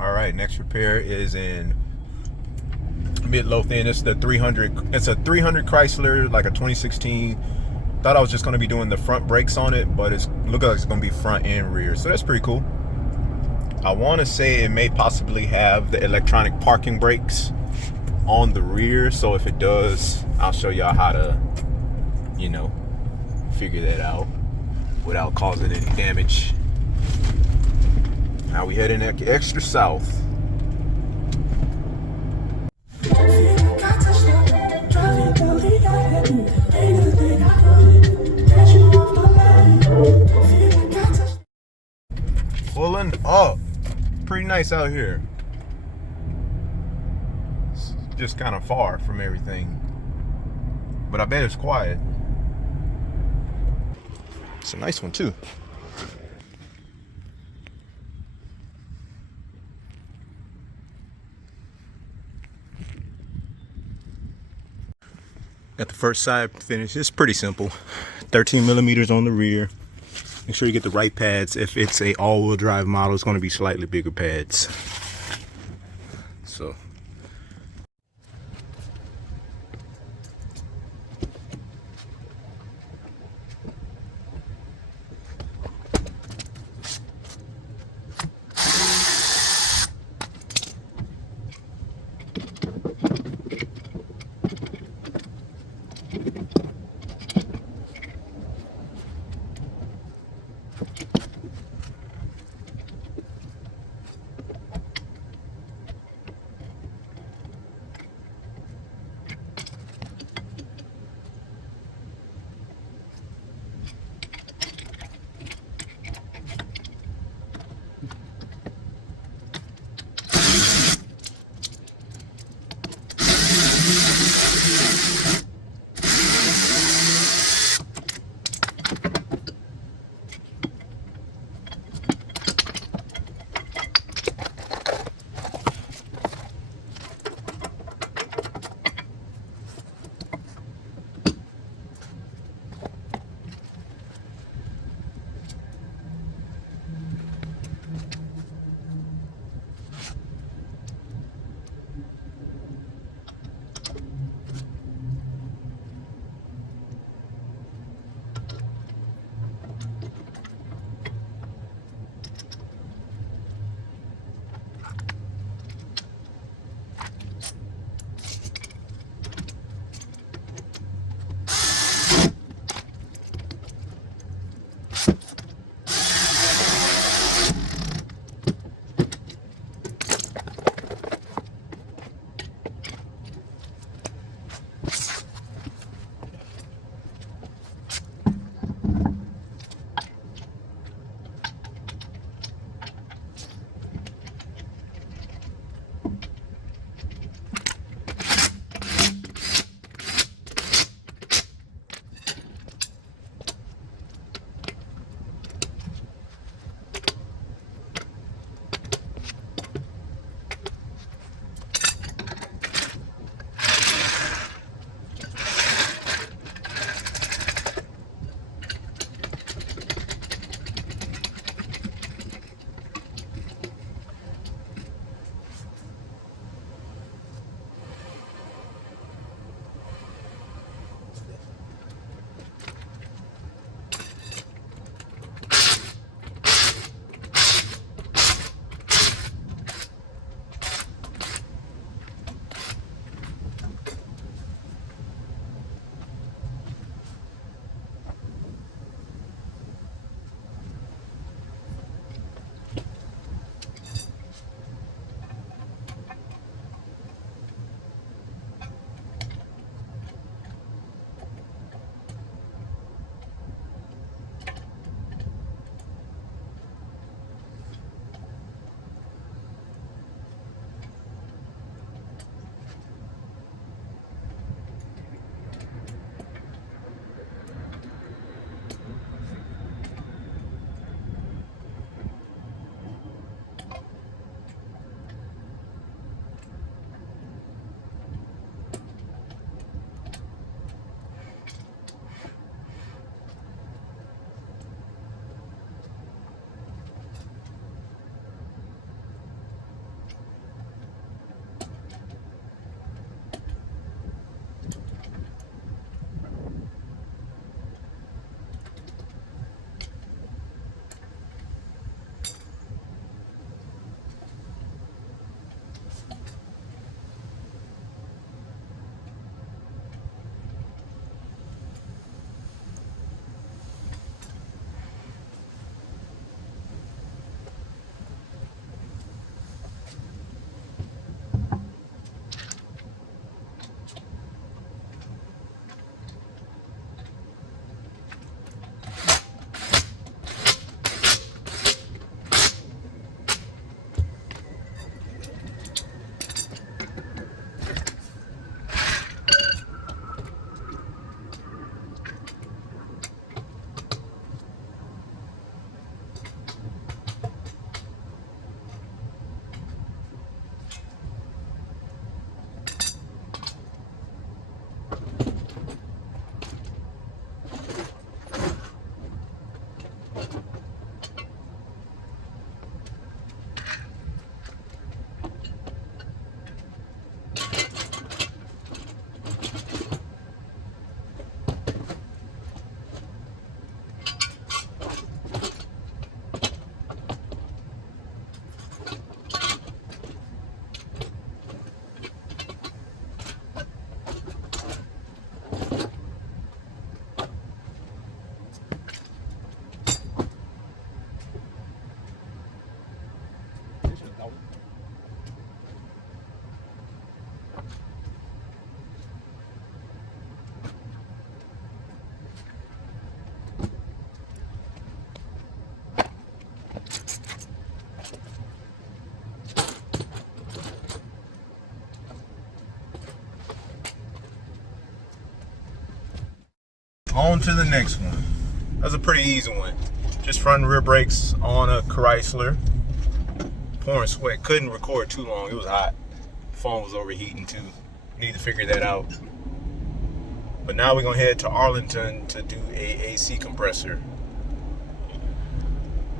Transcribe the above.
All right, next repair is in Midlothian. It's the 300. It's a 300 Chrysler, like a 2016. Thought I was just going to be doing the front brakes on it, but it's look like it's going to be front and rear, so that's pretty cool. I want to say it may possibly have the electronic parking brakes on the rear, so if it does, I'll show y'all how to, you know, figure that out without causing any damage. Now we heading extra south. Pulling up. Pretty nice out here. It's just kind of far from everything, but I bet it's quiet. It's a nice one too. Got the first side finished. It's pretty simple. 13 millimeters on the rear. Make sure you get the right pads. If it's a all-wheel drive model, it's going to be slightly bigger pads. So On to the next one. That's a pretty easy one. Just front and rear brakes on a Chrysler. Pouring sweat. Couldn't record too long. It was hot. Phone was overheating too. Need to figure that out. But now we're gonna head to Arlington to do a AC compressor.